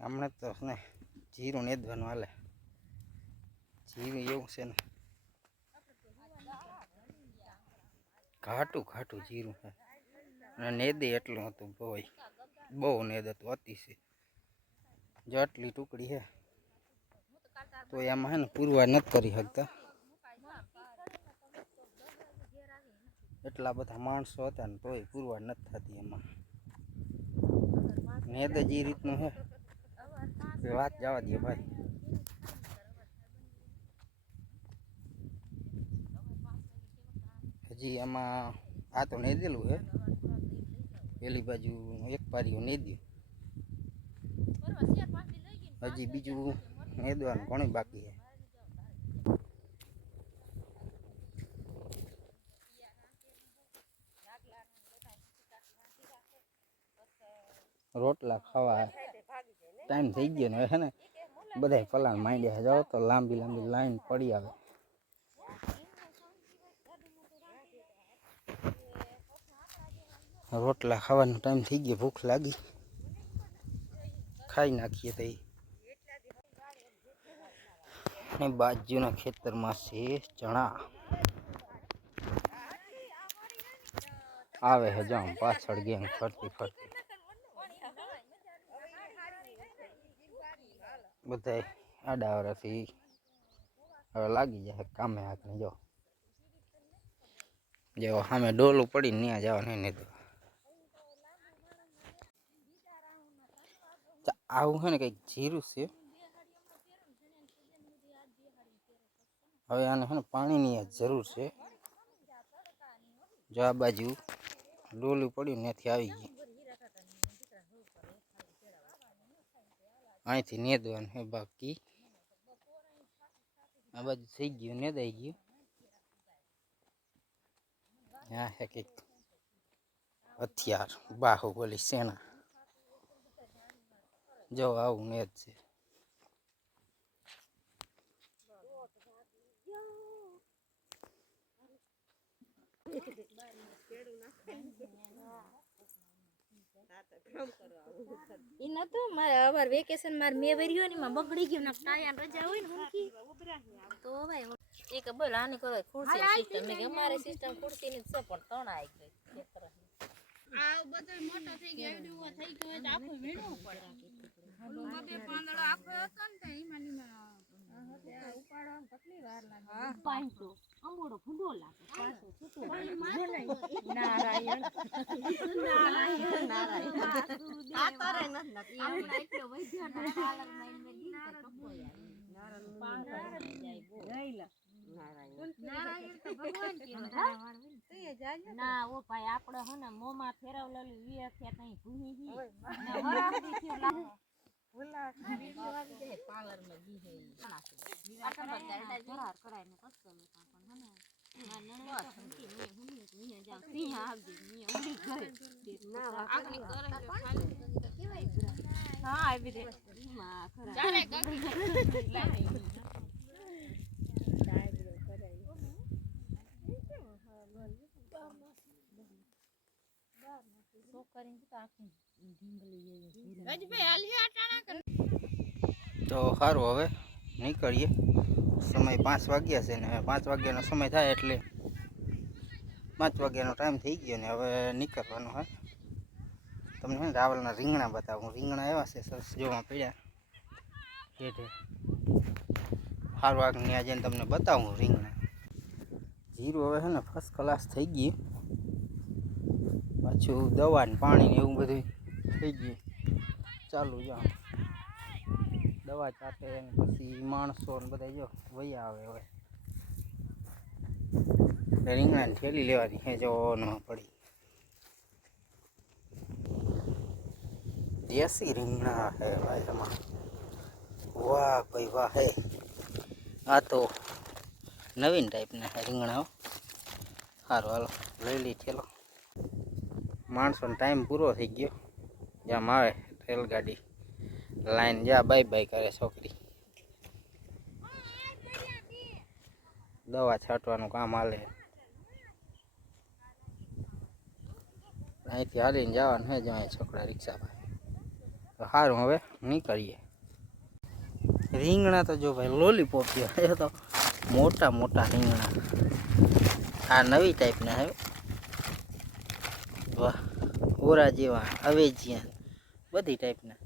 હમણાં તો ને જીરું નેદવાનું હાલે. જીરું એવું છે ને ઘાટું ઘાટું જીરું છે અને નેદે એટલું હતું ભાઈ, બહુ નેદ હતું અતિશય. જો આટલી ટુકડી છે તો એમાં હે ને પૂરવાર નથી કરી શકતા. એટલા બધા માણસો હતા ને તોય પૂરવાર નથી થતી એમાં. નેદ જ એ રીતનું છે વાત જવા દે ભાઈ. હજી એમાં આ તો નેદેલું છે, પેલી બાજુ એક પારીઓ નેદ્યું, હજી બીજું નેદવાનું ઘણું બાકી છે. રોટલા ખાવા ટાઈમ થઈ ગયો ને હે ને બધા પલાણ માંડ્યા જાઓ તો લાંબી લાંબી લાઈન પડી આવે. રોટલા ખાવાનો ટાઈમ થઈ ગયો, ભૂખ લાગી, ખાઈ નાખીએ તો એ બાજુના ખેતરમાં છે ચણા આવે છે જામ પાછળ ગેંગ ફરતી ફરતી. બધા આડાવરાથી હવે લાગી જાય કામે હાથને. જો સામે ડોલું પડીને ત્યાં જવા નહીં તો આવું છે ને કંઈક જીરું છે. હવે આને છે ને પાણીની જરૂર છે. જો આ બાજુ ડોલું પડ્યું ત્યાંથી આવી ગયું, અહીંથી નેદવાનું છે બાકી. આ બાજુ થઈ ગયું નેદાઈ ગયું. હા હે કંઈક હથિયાર બાહુબલી સેના. જો આવું નેદ છે. ઈ નતું મારે અવાર વેકેશન માર મે વર્યો ને માં બગડી ગયું ના ટાયા રજા હોય ને હમકી તો ભાઈ એક બોલ આની કોઈ ખુરશી સિસ્ટમ મે કે અમારે સિસ્ટમ ખુરશી ની છે પણ ત્રણ આવી ગઈ ખેતર આ બધો મોટો થઈ ગયો એવડું થઈ ગયો તો આખું વીણવું પડે. ઓલું બબે પાંદડો આખો હતો ને તે ઈમાનીમાં ઉપાડો કેટલી વાર લાગે. હા 500 અંગોડો ફૂડો લાગે 500 છૂટો નારાયણ નારાયણ નારાયણ આ તારે નથી આપણે એટલો વૈદ્ય ના પાલર માં મે દીધો કપો યાર નારાયણ જાય બો ગઈલા નારાયણ તો ભગવાન કહેવાય તે જાજે ના ઓ ભાઈ આપણો હે ને મોમાં ફેરવલેલી વિયખ્યા તઈ ભૂહી હી ના વરાપડી થી લાગે ઓલા ખાલી આવી જાય પાર્લર માં જી હે નિરાકરણ ગાડા જરાર કરાય ને કસ્તો લેતા પણ હે ને ના નણો સંકી મે હુની જાવ સિંહ આવજે મે ઉડી કરે ના આગની કરે ખાલી કેવાય હા આવી રે માં ખરા ચાલે ગગડી ડાયબ્રો કરાય તો સારું હવે નીકળીએ. સમય 5 વાગ્યા છે ને 5 વાગ્યાનો સમય થાય એટલે 5 વાગ્યાનો ટાઈમ થઈ ગયો ને હવે નીકળવાનું હોય. તમને રાવલના રીંગણા બતાવું. રીંગણા એવા છે સરસ જોવા પડ્યા હેઠે. સારું આગળ ત્યાં જઈને તમને બતાવું રીંગણા. જીરું હવે છે ને ફર્સ્ટ ક્લાસ થઈ ગયું. પાછું દવા ને પાણી ને એવું બધું થઈ ગયું ચાલુ. જો દવા ચાટે ને પછી માણસો ને બધા જો વૈયા આવે. હવે રીંગણાની થેલી લેવાની હે જો ન પડી. દેશી રીંગણા હે ભાઈ એમાં. વાહ ભાઈ વાહ હે. આ તો નવીન ટાઈપના હે રીંગણાઓ. સારું હાલો લઈ લઈ થેલો. માણસોનો ટાઈમ પૂરો થઈ ગયો. જેમ આવે રેલગાડી લાઈન જા બાય બાય કરે છોકરી. દવા છાંટવાનું કામ હાલે. અહીંથી હાલીને જવાનું હે જો અહીં છોકરા રિક્ષામાં. તો સારું હવે નીકળીએ. રીંગણા તો જો ભાઈ લોલીપોપ જેવા, એ તો મોટા મોટા રીંગણા. આ નવી ટાઈપના છે. વાહ, ઓરા જેવા, અવેજીયા, બધી ટાઈપના.